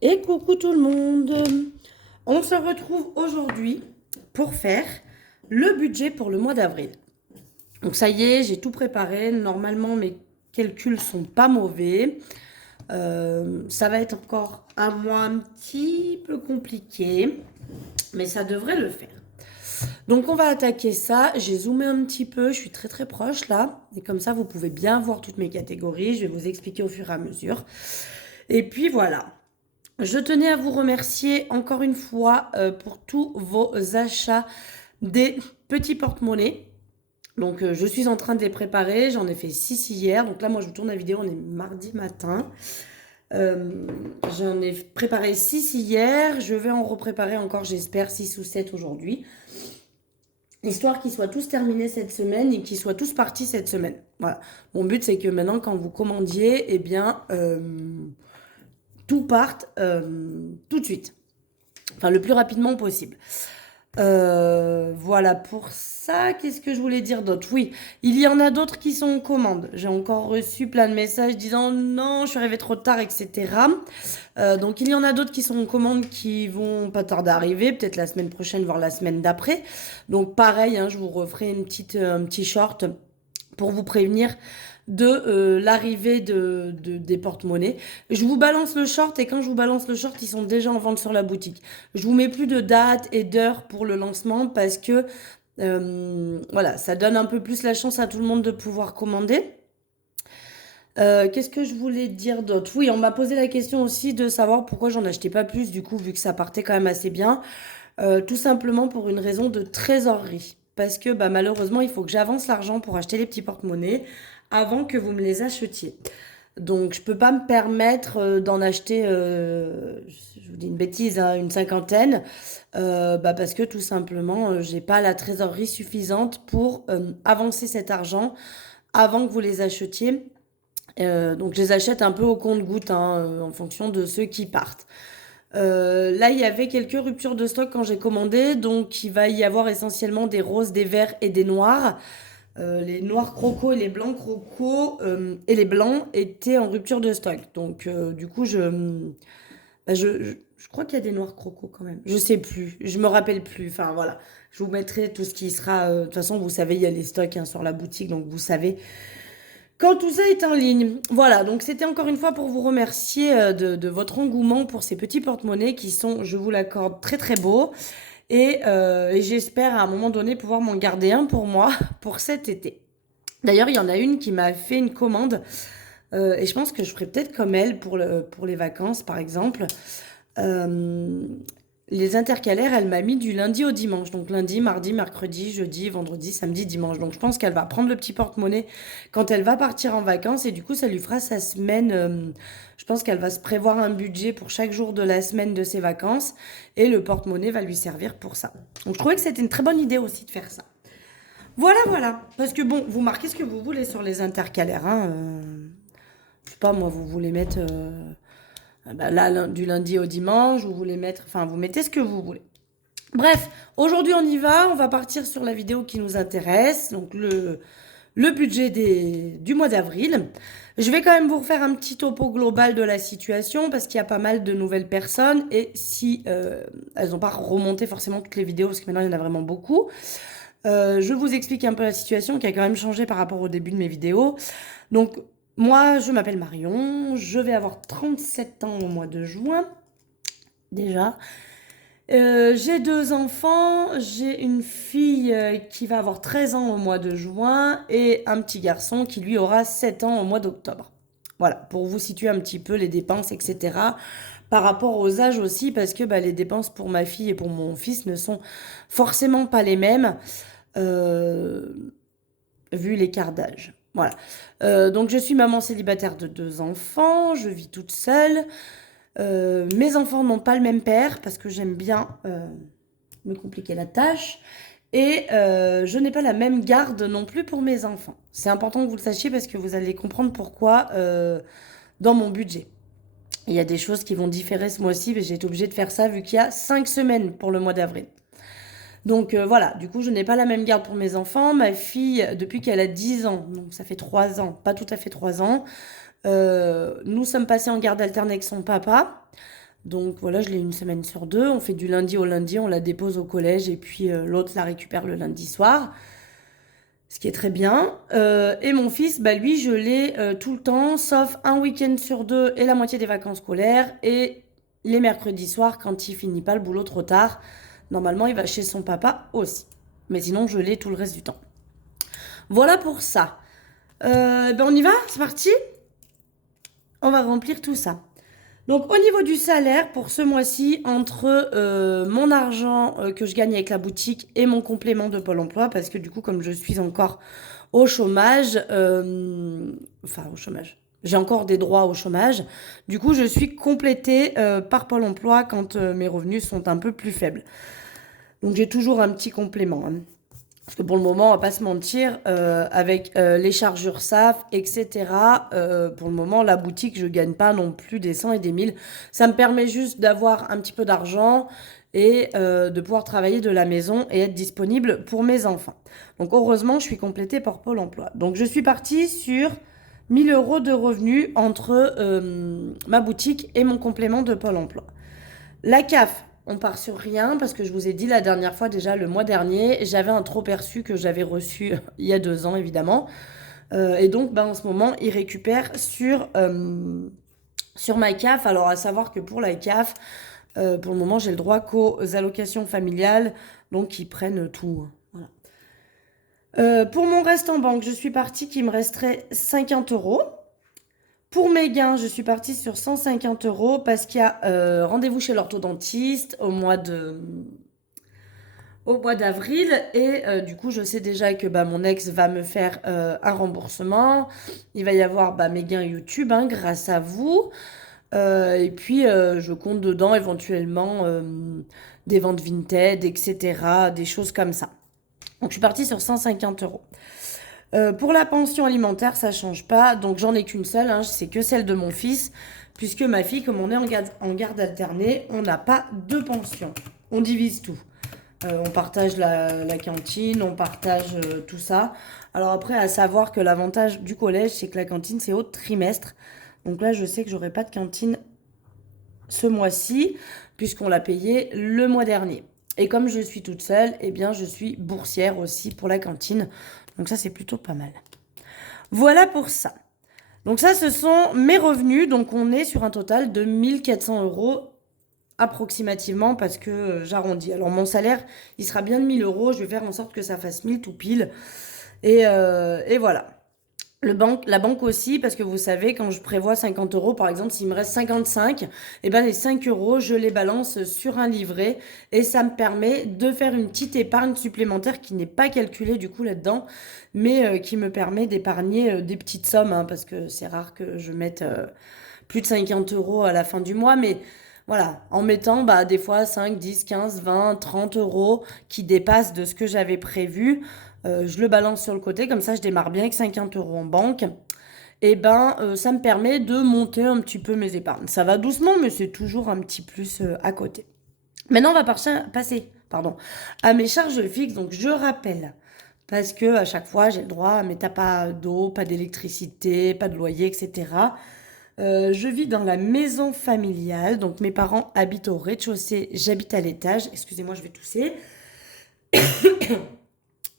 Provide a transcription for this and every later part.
Et coucou tout le monde. On se retrouve aujourd'hui pour faire le budget pour le mois d'avril. Donc ça y est, j'ai tout préparé. Normalement, mes calculs sont pas mauvais. Ça va être encore un mois un petit peu compliqué, mais ça devrait le faire. Donc on va attaquer ça. J'ai zoomé un petit peu, je suis très très proche là. Et comme ça, vous pouvez bien voir toutes mes catégories. Je vais vous expliquer au fur et à mesure. Et puis voilà. Je tenais à vous remercier encore une fois pour tous vos achats des petits porte-monnaies. Donc je suis en train de les préparer, j'en ai fait 6 hier. Donc là moi je vous tourne la vidéo, on est mardi matin. Euh, J'en ai préparé 6 hier, je vais en repréparer encore j'espère 6 ou 7 aujourd'hui. Histoire qu'ils soient tous terminés cette semaine et qu'ils soient tous partis cette semaine. Voilà. Mon but c'est que maintenant quand vous commandiez, eh bien tout parte tout de suite. Enfin, le plus rapidement possible. Voilà pour ça. Qu'est-ce que je voulais dire d'autre? Oui, il y en a d'autres qui sont en commande. J'ai encore reçu plein de messages disant non, je suis arrivée trop tard, etc. Donc il y en a d'autres qui sont en commande qui vont pas tarder à arriver, peut-être la semaine prochaine, voire la semaine d'après. Donc pareil, hein, je vous referai un petit short pour vous prévenir de l'arrivée des porte-monnaies. Je vous balance le short et quand je vous balance le short, ils sont déjà en vente sur la boutique. Je vous mets plus de date et d'heure pour le lancement parce que voilà, ça donne un peu plus la chance à tout le monde de pouvoir commander. Qu'est-ce que je voulais dire d'autre? Oui, on m'a posé la question aussi de savoir pourquoi j'en achetais pas plus, du coup, vu que ça partait quand même assez bien. Tout simplement pour une raison de trésorerie. Parce que bah, malheureusement, il faut que j'avance l'argent pour acheter les petits porte-monnaies avant que vous me les achetiez. Donc, je peux pas me permettre d'en acheter, je vous dis une bêtise, hein, une cinquantaine, bah, parce que tout simplement, j'ai pas la trésorerie suffisante pour avancer cet argent avant que vous les achetiez. Donc, je les achète un peu au compte-gouttes, hein, en fonction de ceux qui partent. Là, il y avait quelques ruptures de stock quand j'ai commandé, donc il va y avoir essentiellement des roses, des verts et des noirs. Les noirs crocos et les blancs crocos et les blancs étaient en rupture de stock. Donc, du coup, bah, je crois qu'il y a des noirs crocos quand même. Je sais plus, je me rappelle plus. Enfin, voilà. Je vous mettrai tout ce qui sera. De toute façon, vous savez, il y a les stocks hein, sur la boutique, donc vous savez quand tout ça est en ligne. Voilà, donc c'était encore une fois pour vous remercier de votre engouement pour ces petits porte-monnaies qui sont, je vous l'accorde, très très beaux. Et j'espère à un moment donné pouvoir m'en garder un pour moi pour cet été. D'ailleurs, il y en a une qui m'a fait une commande et je pense que je ferai peut-être comme elle pour les vacances, par exemple. Euh, les intercalaires, elle m'a mis du lundi au dimanche. Donc lundi, mardi, mercredi, jeudi, vendredi, samedi, dimanche. Donc je pense qu'elle va prendre le petit porte-monnaie quand elle va partir en vacances et du coup, ça lui fera sa semaine. Je pense qu'elle va se prévoir un budget pour chaque jour de la semaine de ses vacances et le porte-monnaie va lui servir pour ça. Donc je trouvais que c'était une très bonne idée aussi de faire ça. Voilà, voilà. Parce que bon, vous marquez ce que vous voulez sur les intercalaires. Hein, je sais pas, moi, vous voulez mettre bah, là, du lundi au dimanche, vous voulez mettre, enfin, vous mettez ce que vous voulez. Bref, aujourd'hui on y va, on va partir sur la vidéo qui nous intéresse, donc le budget du mois d'avril. Je vais quand même vous refaire un petit topo global de la situation parce qu'il y a pas mal de nouvelles personnes et si elles n'ont pas remonté forcément toutes les vidéos parce que maintenant il y en a vraiment beaucoup, je vous explique un peu la situation qui a quand même changé par rapport au début de mes vidéos. Donc moi je m'appelle Marion, je vais avoir 37 ans au mois de juin déjà. J'ai 2 enfants, j'ai une fille qui va avoir 13 ans au mois de juin et un petit garçon qui lui aura 7 ans au mois d'octobre. Voilà, pour vous situer un petit peu les dépenses, etc. Par rapport aux âges aussi, parce que bah, les dépenses pour ma fille et pour mon fils ne sont forcément pas les mêmes, euh, vu l'écart d'âge. Voilà. Donc je suis maman célibataire de 2 enfants, je vis toute seule. Mes enfants n'ont pas le même père parce que j'aime bien me compliquer la tâche. Et je n'ai pas la même garde non plus pour mes enfants. C'est important que vous le sachiez parce que vous allez comprendre pourquoi dans mon budget. Il y a des choses qui vont différer ce mois-ci, mais j'ai été obligée de faire ça vu qu'il y a 5 semaines pour le mois d'avril. Donc voilà, du coup, je n'ai pas la même garde pour mes enfants. Ma fille, depuis qu'elle a 10 ans, donc ça fait 3 ans, pas tout à fait 3 ans, nous sommes passés en garde alternée avec son papa. Donc voilà, je l'ai une semaine sur deux. On fait du lundi au lundi, on la dépose au collège et puis l'autre la récupère le lundi soir. Ce qui est très bien. Et mon fils, bah lui, je l'ai tout le temps, sauf un week-end sur deux et la moitié des vacances scolaires. Et les mercredis soirs, quand il finit pas le boulot trop tard, normalement, il va chez son papa aussi. Mais sinon, je l'ai tout le reste du temps. Voilà pour ça. Ben on y va, c'est parti. On va remplir tout ça. Donc au niveau du salaire, pour ce mois-ci, entre mon argent que je gagne avec la boutique et mon complément de Pôle emploi, parce que du coup, comme je suis encore au chômage, enfin au chômage, j'ai encore des droits au chômage, du coup, je suis complétée par Pôle emploi quand mes revenus sont un peu plus faibles. Donc j'ai toujours un petit complément, hein. Parce que pour le moment, on va pas se mentir, avec les charges URSSAF, etc. Pour le moment, la boutique, je gagne pas non plus des 100 et des 1000. Ça me permet juste d'avoir un petit peu d'argent et de pouvoir travailler de la maison et être disponible pour mes enfants. Donc heureusement, je suis complétée par Pôle emploi. Donc je suis partie sur 1000 euros de revenus entre ma boutique et mon complément de Pôle emploi. La CAF, on part sur rien parce que je vous ai dit la dernière fois, déjà le mois dernier, j'avais un trop perçu que j'avais reçu il y a 2 ans évidemment. Et donc ben, en ce moment, ils récupèrent sur ma CAF. Alors à savoir que pour la CAF, pour le moment, j'ai le droit qu'aux allocations familiales, donc ils prennent tout, hein. Voilà. Pour mon reste en banque, je suis partie qu'il me resterait 50 euros. Pour mes gains, je suis partie sur 150 euros parce qu'il y a rendez-vous chez l'orthodontiste au mois d'avril. Et du coup, je sais déjà que bah, mon ex va me faire un remboursement. Il va y avoir bah, mes gains YouTube, hein, grâce à vous. Et puis, je compte dedans éventuellement des ventes Vinted, etc. Des choses comme ça. Donc, je suis partie sur 150 euros. Pour la pension alimentaire, ça change pas. Donc j'en ai qu'une seule, hein, c'est que celle de mon fils. Puisque ma fille, comme on est en garde alternée, on n'a pas de pension. On divise tout. On partage la cantine, on partage tout ça. Alors après, à savoir que l'avantage du collège, c'est que la cantine, c'est au trimestre. Donc là, je sais que j'aurai pas de cantine ce mois-ci, puisqu'on l'a payé le mois dernier. Et comme je suis toute seule, eh bien, je suis boursière aussi pour la cantine. Donc ça, c'est plutôt pas mal. Voilà pour ça. Donc ça, ce sont mes revenus. Donc on est sur un total de 1400 euros approximativement parce que j'arrondis. Alors mon salaire, il sera bien de 1000 euros. Je vais faire en sorte que ça fasse 1000 tout pile. Et voilà. La banque aussi, parce que vous savez, quand je prévois 50 euros, par exemple, s'il me reste 55, eh ben les 5 euros, je les balance sur un livret et ça me permet de faire une petite épargne supplémentaire qui n'est pas calculée du coup là-dedans, mais qui me permet d'épargner des petites sommes, hein, parce que c'est rare que je mette plus de 50 euros à la fin du mois, mais voilà, en mettant bah, des fois 5, 10, 15, 20, 30 euros qui dépassent de ce que j'avais prévu. Je le balance sur le côté, comme ça je démarre bien avec 50 euros en banque. Et ben ça me permet de monter un petit peu mes épargnes. Ça va doucement, mais c'est toujours un petit plus à côté. Maintenant, on va passer à mes charges fixes. Donc je rappelle, parce que à chaque fois j'ai le droit, mais t'as pas d'eau, pas d'électricité, pas de loyer, etc. Je vis dans la maison familiale, donc mes parents habitent au rez-de-chaussée, j'habite à l'étage. Excusez-moi, je vais tousser.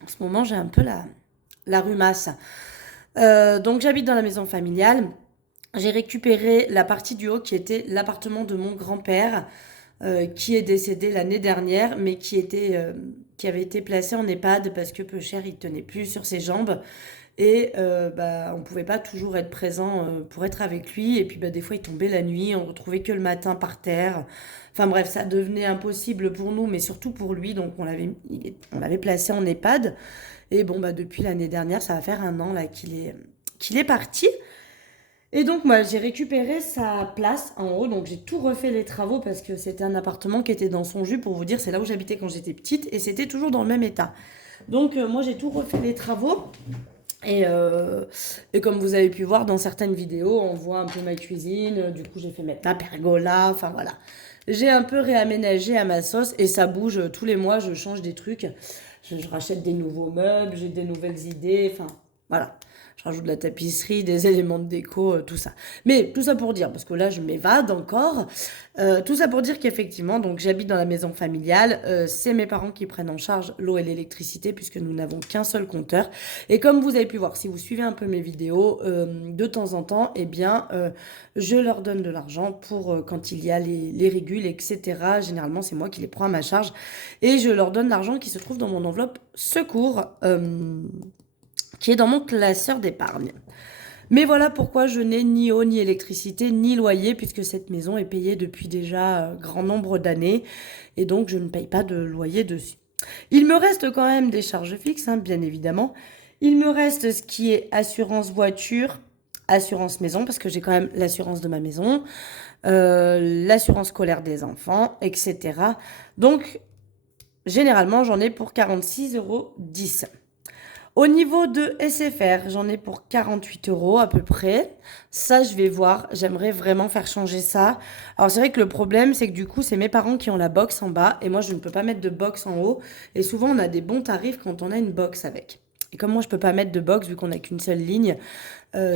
En ce moment, j'ai un peu la rhumasse. Donc, j'habite dans la maison familiale. J'ai récupéré la partie du haut qui était l'appartement de mon grand-père, qui est décédé l'année dernière, mais qui avait été placé en EHPAD parce que peu cher, il tenait plus sur ses jambes. Et bah, on pouvait pas toujours être présent pour être avec lui. Et puis bah, des fois, il tombait la nuit, on ne retrouvait que le matin par terre. Enfin bref, ça devenait impossible pour nous, mais surtout pour lui. Donc on l'avait placé en EHPAD. Et bon, bah, depuis l'année dernière, ça va faire 1 an là qu'il est parti. Et donc moi, j'ai récupéré sa place en haut. Donc j'ai tout refait les travaux parce que c'était un appartement qui était dans son jus. Pour vous dire, c'est là où j'habitais quand j'étais petite. Et c'était toujours dans le même état. Donc moi, j'ai tout refait les travaux. Et comme vous avez pu voir dans certaines vidéos, on voit un peu ma cuisine. Du coup, j'ai fait mettre ma pergola. Enfin, voilà. J'ai un peu réaménagé à ma sauce et ça bouge tous les mois. Je change des trucs. Je rachète des nouveaux meubles, j'ai des nouvelles idées. Enfin, voilà. Je rajoute de la tapisserie, des éléments de déco, tout ça. Mais tout ça pour dire, parce que là je m'évade encore, tout ça pour dire qu'effectivement, donc j'habite dans la maison familiale, c'est mes parents qui prennent en charge l'eau et l'électricité puisque nous n'avons qu'un seul compteur. Et comme vous avez pu voir, si vous suivez un peu mes vidéos, de temps en temps, eh bien, je leur donne de l'argent pour quand il y a les régules, etc. Généralement, c'est moi qui les prends à ma charge et je leur donne l'argent qui se trouve dans mon enveloppe secours, qui est dans mon classeur d'épargne. Mais voilà pourquoi je n'ai ni eau, ni électricité, ni loyer, puisque cette maison est payée depuis déjà grand nombre d'années, et donc je ne paye pas de loyer dessus. Il me reste quand même des charges fixes, hein, bien évidemment. Il me reste ce qui est assurance voiture, assurance maison, parce que j'ai quand même l'assurance de ma maison, l'assurance scolaire des enfants, etc. Donc, généralement, j'en ai pour 46,10 €. Au niveau de SFR, j'en ai pour 48 € à peu près. Ça, je vais voir. J'aimerais vraiment faire changer ça. Alors, c'est vrai que le problème, c'est que du coup, c'est mes parents qui ont la box en bas et moi, je ne peux pas mettre de box en haut. Et souvent, on a des bons tarifs quand on a une box avec. Et comme moi, je peux pas mettre de box vu qu'on n'a qu'une seule ligne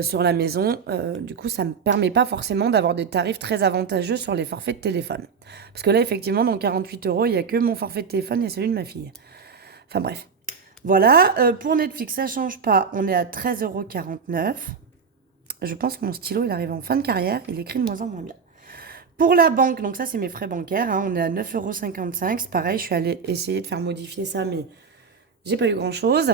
sur la maison, du coup, ça me permet pas forcément d'avoir des tarifs très avantageux sur les forfaits de téléphone. Parce que là, effectivement, dans 48 €, il y a que mon forfait de téléphone et celui de ma fille. Enfin bref. Voilà, pour Netflix, ça change pas. On est à 13,49 €. Je pense que mon stylo, il arrive en fin de carrière. Il écrit de moins en moins bien. Pour la banque, donc ça, c'est mes frais bancaires, hein, on est à 9,55 €. C'est pareil, je suis allée essayer de faire modifier ça, mais j'ai pas eu grand-chose.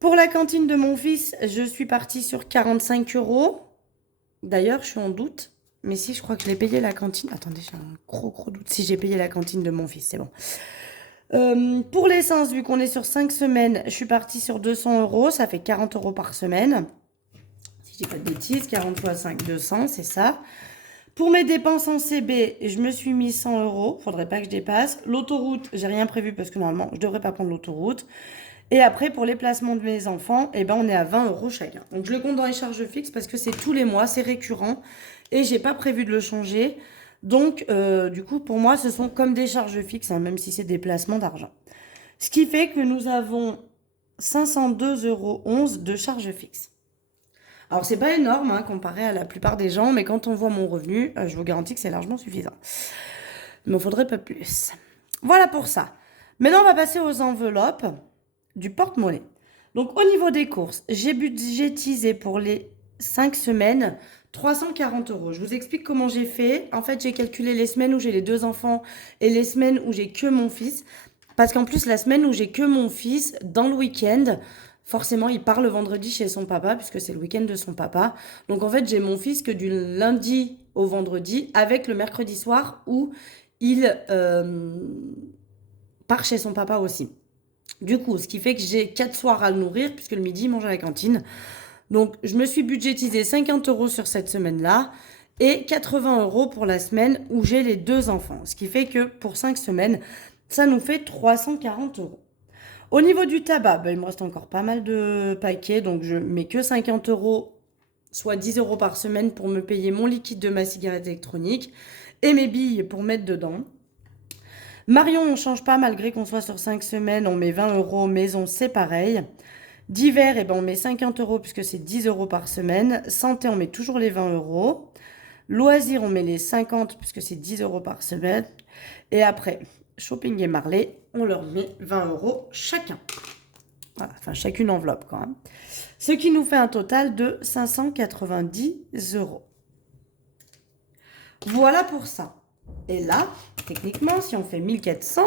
Pour la cantine de mon fils, je suis partie sur 45 €. D'ailleurs, je suis en doute. Mais si, je crois que je l'ai payé la cantine. Attendez, j'ai un gros doute. Si j'ai payé la cantine de mon fils, c'est bon. Pour l'essence, vu qu'on est sur 5 semaines, je suis partie sur 200 €. Ça fait 40 € par semaine. Si je dis pas de bêtises, 40 x 5, 200, c'est ça. Pour mes dépenses en CB, je me suis mis 100 €. Faudrait pas que je dépasse. L'autoroute, j'ai rien prévu parce que normalement, je devrais pas prendre l'autoroute. Et après, pour les placements de mes enfants, eh ben, on est à 20 € chacun. Donc, je le compte dans les charges fixes parce que c'est tous les mois, c'est récurrent. Et j'ai pas prévu de le changer. Donc, du coup, pour moi, ce sont comme des charges fixes, hein, même si c'est des placements d'argent. Ce qui fait que nous avons 502,11 € de charges fixes. Alors, c'est pas énorme, hein, comparé à la plupart des gens, mais quand on voit mon revenu, je vous garantis que c'est largement suffisant. Il m'en faudrait pas plus. Voilà pour ça. Maintenant, on va passer aux enveloppes du porte-monnaie. Donc, au niveau des courses, j'ai budgétisé pour les 5 semaines 340 €. Je vous explique comment j'ai fait. En fait, j'ai calculé les semaines où j'ai les 2 enfants et les semaines où j'ai que mon fils. Parce qu'en plus, la semaine où j'ai que mon fils, dans le week-end, forcément, il part le vendredi chez son papa, puisque c'est le week-end de son papa. Donc, en fait, j'ai mon fils que du lundi au vendredi, avec le mercredi soir où il part chez son papa aussi. Du coup, ce qui fait que j'ai 4 soirs à le nourrir, puisque le midi, il mange à la cantine. Donc, je me suis budgétisé 50 € sur cette semaine-là et 80 € pour la semaine où j'ai les 2 enfants. Ce qui fait que pour 5 semaines, ça nous fait 340 €. Au niveau du tabac, ben, il me reste encore pas mal de paquets, donc je mets que 50 €, soit 10 € par semaine pour me payer mon liquide de ma cigarette électronique et mes billes pour mettre dedans. Marion, on ne change pas malgré qu'on soit sur 5 semaines, on met 20 €. Maison, c'est pareil. D'hiver, eh ben, on met 50 € puisque c'est 10 € par semaine. Santé, on met toujours les 20 €. Loisirs, on met les 50 puisque c'est 10 € par semaine. Et après, shopping et Marley, on leur met 20 € chacun. Voilà, enfin chacune enveloppe quand même. Ce qui nous fait un total de 590 €. Voilà pour ça. Et là, techniquement, si on fait 1400,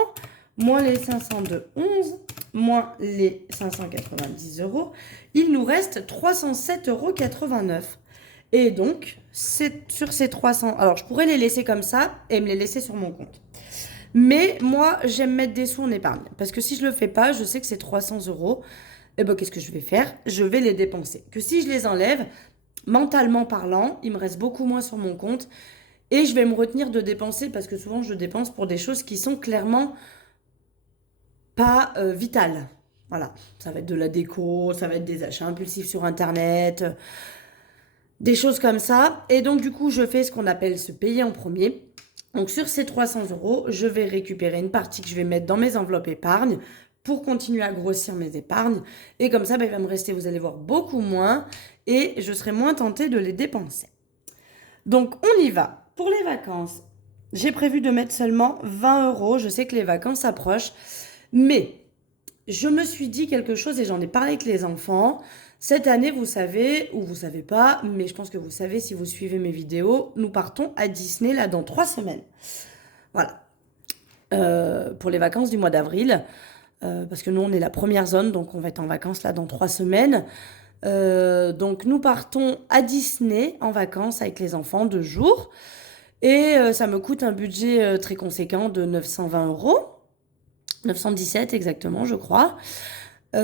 moins les 502,11, moins les 590 €, il nous reste 307,89 €. Et donc, sur ces 300... Alors, je pourrais les laisser comme ça et me les laisser sur mon compte. Mais moi, j'aime mettre des sous en épargne. Parce que si je ne le fais pas, je sais que c'est 300 €. Et ben, qu'est-ce que je vais faire? Je vais les dépenser. Que si je les enlève, mentalement parlant, il me reste beaucoup moins sur mon compte. Et je vais me retenir de dépenser parce que souvent, je dépense pour des choses qui sont clairement pas vitales. Voilà, ça va être de la déco, ça va être des achats impulsifs sur Internet, des choses comme ça. Et donc, du coup, je fais ce qu'on appelle se payer en premier. Donc, sur ces 300 €, je vais récupérer une partie que je vais mettre dans mes enveloppes épargne, pour continuer à grossir mes épargnes. Et comme ça, il va me rester, vous allez voir, beaucoup moins et je serai moins tentée de les dépenser. Donc, on y va. Pour les vacances, j'ai prévu de mettre seulement 20 euros. Je sais que les vacances approchent, mais je me suis dit quelque chose et j'en ai parlé avec les enfants. Cette année, vous savez, ou vous savez pas, mais je pense que vous savez si vous suivez mes vidéos, nous partons à Disney là dans 3 semaines. Voilà. Pour les vacances du mois d'avril. Parce que nous, on est la première zone, donc on va être en vacances là dans 3 semaines. Donc nous partons à Disney en vacances avec les enfants 2 jours. Et ça me coûte un budget très conséquent de 920 euros. 917 exactement, je crois. Donc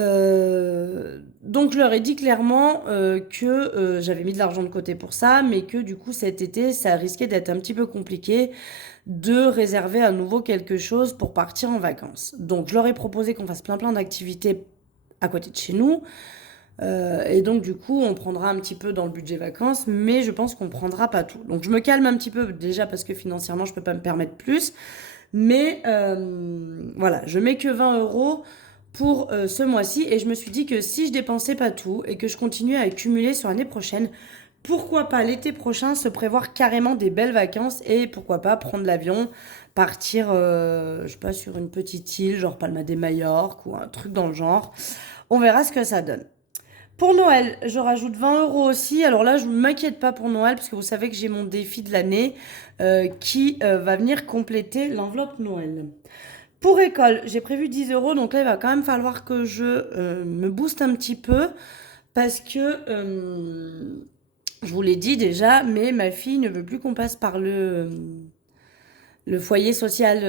je leur ai dit clairement que j'avais mis de l'argent de côté pour ça, mais que du coup cet été, ça risquait d'être un petit peu compliqué de réserver à nouveau quelque chose pour partir en vacances. Donc je leur ai proposé qu'on fasse plein d'activités à côté de chez nous. Et donc du coup, on prendra un petit peu dans le budget vacances, mais je pense qu'on prendra pas tout. Donc je me calme un petit peu déjà parce que financièrement, je peux pas me permettre plus. Mais voilà, je mets que 20 euros pour ce mois-ci et je me suis dit que si je dépensais pas tout et que je continuais à accumuler sur l'année prochaine, pourquoi pas l'été prochain se prévoir carrément des belles vacances et pourquoi pas prendre l'avion, partir, je sais pas, sur une petite île, genre Palma de Majorque ou un truc dans le genre. On verra ce que ça donne. Pour Noël, je rajoute 20 euros aussi. Alors là, je ne m'inquiète pas pour Noël, parce que vous savez que j'ai mon défi de l'année qui va venir compléter l'enveloppe Noël. Pour école, j'ai prévu 10 euros, donc là, il va quand même falloir que je me booste un petit peu, parce que, je vous l'ai dit déjà, mais ma fille ne veut plus qu'on passe par le foyer social,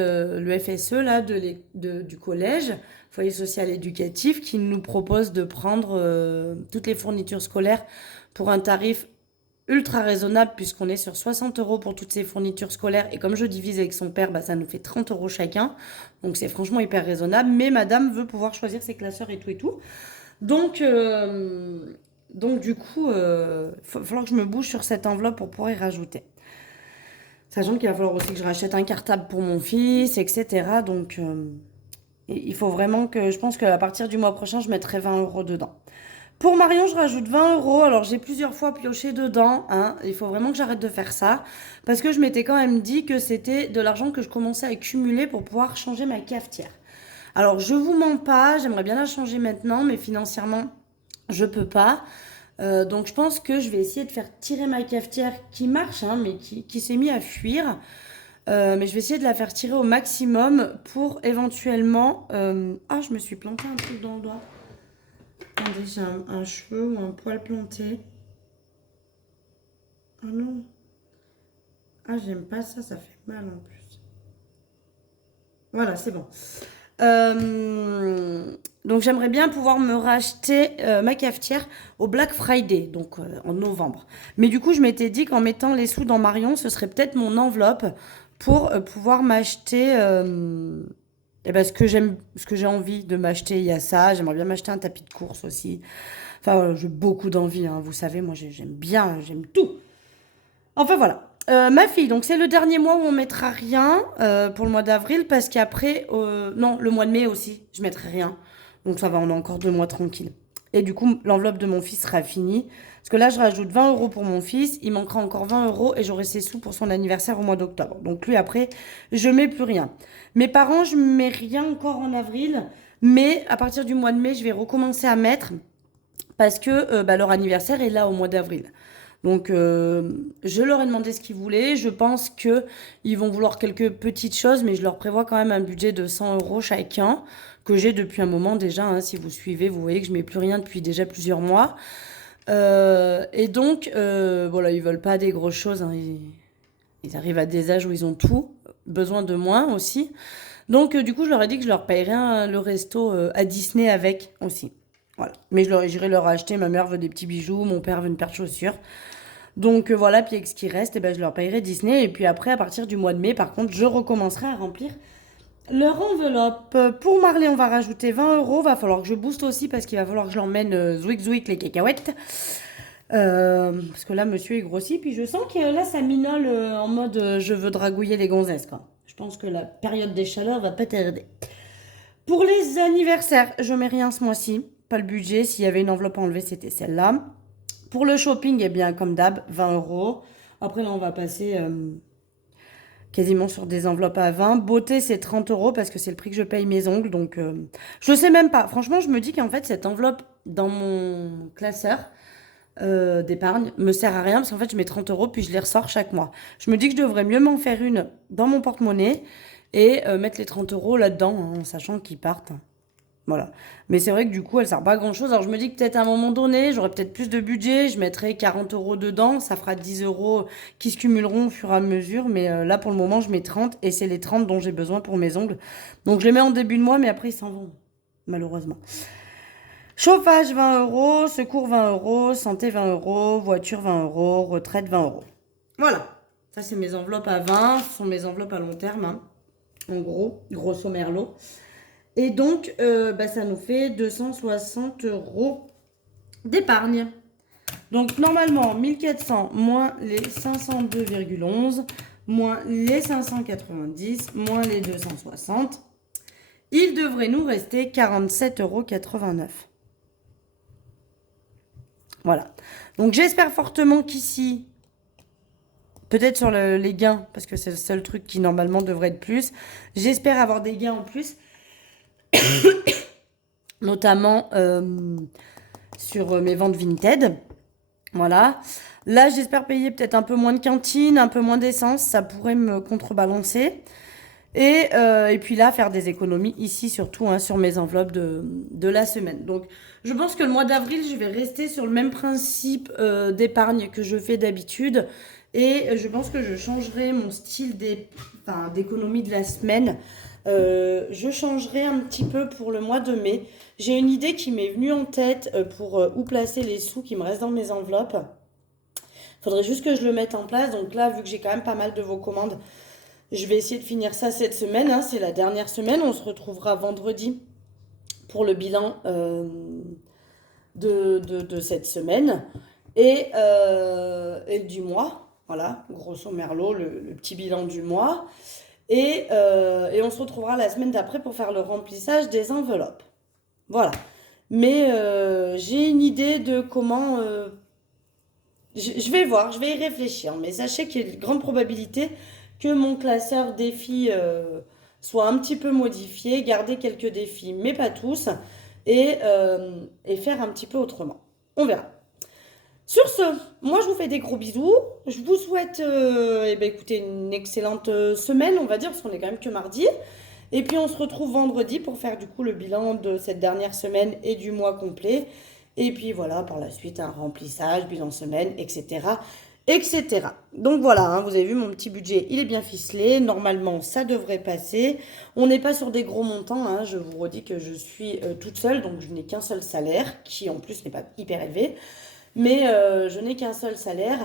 le FSE là, du collège, foyer social éducatif, qui nous propose de prendre toutes les fournitures scolaires pour un tarif ultra raisonnable, puisqu'on est sur 60 euros pour toutes ces fournitures scolaires. Et comme je divise avec son père, bah, ça nous fait 30 euros chacun. Donc c'est franchement hyper raisonnable. Mais madame veut pouvoir choisir ses classeurs et tout et tout. Donc du coup, il va falloir que je me bouge sur cette enveloppe pour pouvoir y rajouter. Sachant qu'il va falloir aussi que je rachète un cartable pour mon fils, etc. Donc, il faut vraiment que... Je pense qu'à partir du mois prochain, je mettrai 20 euros dedans. Pour Marion, je rajoute 20 euros. Alors, j'ai plusieurs fois pioché dedans, hein. Il faut vraiment que j'arrête de faire ça. Parce que je m'étais quand même dit que c'était de l'argent que je commençais à accumuler pour pouvoir changer ma cafetière. Alors, je vous mens pas, j'aimerais bien la changer maintenant, mais financièrement, je peux pas. Donc je pense que je vais essayer de faire tirer ma cafetière qui marche, hein, mais qui s'est mis à fuir. Mais je vais essayer de la faire tirer au maximum pour éventuellement... Ah, je me suis planté un truc dans le doigt. Attendez, j'ai un cheveu ou un poil planté. Oh non. Ah, j'aime pas ça, ça fait mal en plus. Voilà, c'est bon. Donc j'aimerais bien pouvoir me racheter ma cafetière au Black Friday, donc en novembre. Mais du coup, je m'étais dit qu'en mettant les sous dans Marion, ce serait peut-être mon enveloppe pour pouvoir m'acheter eh ben, ce que j'ai envie de m'acheter. Il y a ça, j'aimerais bien m'acheter un tapis de course aussi. Enfin, voilà, j'ai beaucoup d'envie, hein, vous savez, moi j'aime bien, j'aime tout. Enfin voilà. Ma fille, donc c'est le dernier mois où on mettra rien pour le mois d'avril parce qu'après, non, le mois de mai aussi, je mettrai rien. Donc ça va, on a encore 2 mois tranquilles. Et du coup, l'enveloppe de mon fils sera finie. Parce que là, je rajoute 20 euros pour mon fils, il manquera encore 20 euros et j'aurai ses sous pour son anniversaire au mois d'octobre. Donc lui, après, je mets plus rien. Mes parents, je mets rien encore en avril, mais à partir du mois de mai, je vais recommencer à mettre parce que bah, leur anniversaire est là au mois d'avril. Donc, je leur ai demandé ce qu'ils voulaient. Je pense qu'ils vont vouloir quelques petites choses, mais je leur prévois quand même un budget de 100 euros chacun, que j'ai depuis un moment déjà, hein. Si vous suivez, vous voyez que je mets plus rien depuis déjà plusieurs mois. Et donc, voilà, ils veulent pas des grosses choses, hein. Ils arrivent à des âges où ils ont tout, besoin de moins aussi. Donc, du coup, je leur ai dit que je leur payerais le resto à Disney avec aussi. Voilà. Mais j'irai leur acheter. Ma mère veut des petits bijoux, mon père veut une paire de chaussures. Donc voilà, puis avec ce qui reste, eh ben, je leur payerai Disney. Et puis après, à partir du mois de mai, par contre, je recommencerai à remplir leur enveloppe. Pour Marley, on va rajouter 20 euros. Va falloir que je booste aussi parce qu'il va falloir que je l'emmène zouik zouik les cacahuètes. Parce que là, monsieur est grossi. Puis je sens que là, ça minole en mode je veux dragouiller les gonzesses, quoi. Je pense que la période des chaleurs va pas tarder. Pour les anniversaires, je mets rien ce mois-ci. Pas le budget. S'il y avait une enveloppe à enlever, c'était celle-là. Pour le shopping, eh bien, comme d'hab, 20 euros. Après, là, on va passer quasiment sur des enveloppes à 20. Beauté, c'est 30 euros parce que c'est le prix que je paye mes ongles. Donc, je sais même pas. Franchement, je me dis qu'en fait, cette enveloppe dans mon classeur d'épargne me sert à rien parce qu'en fait, je mets 30 euros puis je les ressors chaque mois. Je me dis que je devrais mieux m'en faire une dans mon porte-monnaie et mettre les 30 euros là-dedans, hein, en sachant qu'ils partent. Voilà. Mais c'est vrai que du coup, elle sert pas à grand-chose. Alors je me dis que peut-être à un moment donné, j'aurai peut-être plus de budget, je mettrai 40 euros dedans, ça fera 10 euros qui se cumuleront au fur et à mesure. Mais là, pour le moment, je mets 30 et c'est les 30 dont j'ai besoin pour mes ongles. Donc je les mets en début de mois, mais après, ils s'en vont, malheureusement. Chauffage 20 euros, secours 20 euros, santé 20 euros, voiture 20 euros, retraite 20 euros. Voilà. Ça, c'est mes enveloppes à 20. Ce sont mes enveloppes à long terme, hein. En gros, grosso merlot. Et donc, ça nous fait 260 euros d'épargne. Donc, normalement, 1400 moins les 502,11 moins les 590 moins les 260, il devrait nous rester 47,89 euros. Voilà. Donc, j'espère fortement qu'ici, peut-être sur les gains, parce que c'est le seul truc qui normalement devrait être plus, j'espère avoir des gains en plus. Notamment sur mes ventes Vinted. Voilà. Là, j'espère payer peut-être un peu moins de cantine, un peu moins d'essence. Ça pourrait me contrebalancer. Et puis là, faire des économies ici, surtout hein, sur mes enveloppes de la semaine. Donc, je pense que le mois d'avril, je vais rester sur le même principe d'épargne que je fais d'habitude. Et je pense que je changerai mon style d'économie de la semaine. Je changerai un petit peu pour le mois de mai. J'ai une idée qui m'est venue en tête pour où placer les sous qui me restent dans mes enveloppes. Il faudrait juste que je le mette en place. Donc là, vu que j'ai quand même pas mal de vos commandes, je vais essayer de finir ça cette semaine. Hein. C'est la dernière semaine. On se retrouvera vendredi pour le bilan de cette semaine et du mois. Voilà, grosso merlot, le petit bilan du mois. Et on se retrouvera la semaine d'après pour faire le remplissage des enveloppes. Voilà. Mais j'ai une idée de comment... je vais voir, je vais y réfléchir. Mais sachez qu'il y a de grandes probabilités que mon classeur défis soit un petit peu modifié, garder quelques défis, mais pas tous, et faire un petit peu autrement. On verra. Sur ce, moi je vous fais des gros bisous. Je vous souhaite écoutez, une excellente semaine, on va dire, parce qu'on est quand même que mardi. Et puis on se retrouve vendredi pour faire du coup le bilan de cette dernière semaine et du mois complet. Et puis voilà, par la suite, un remplissage, bilan semaine, etc. etc. Donc voilà, hein, vous avez vu mon petit budget, il est bien ficelé. Normalement, ça devrait passer. On n'est pas sur des gros montants. Hein, je vous redis que je suis toute seule, donc je n'ai qu'un seul salaire, qui en plus n'est pas hyper élevé. Mais je n'ai qu'un seul salaire.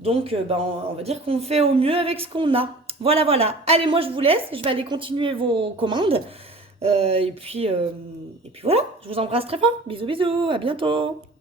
Donc, on va dire qu'on fait au mieux avec ce qu'on a. Voilà, voilà. Allez, moi, je vous laisse. Je vais aller continuer vos commandes. Et puis voilà. Je vous embrasse très fort. Bisous, bisous. À bientôt.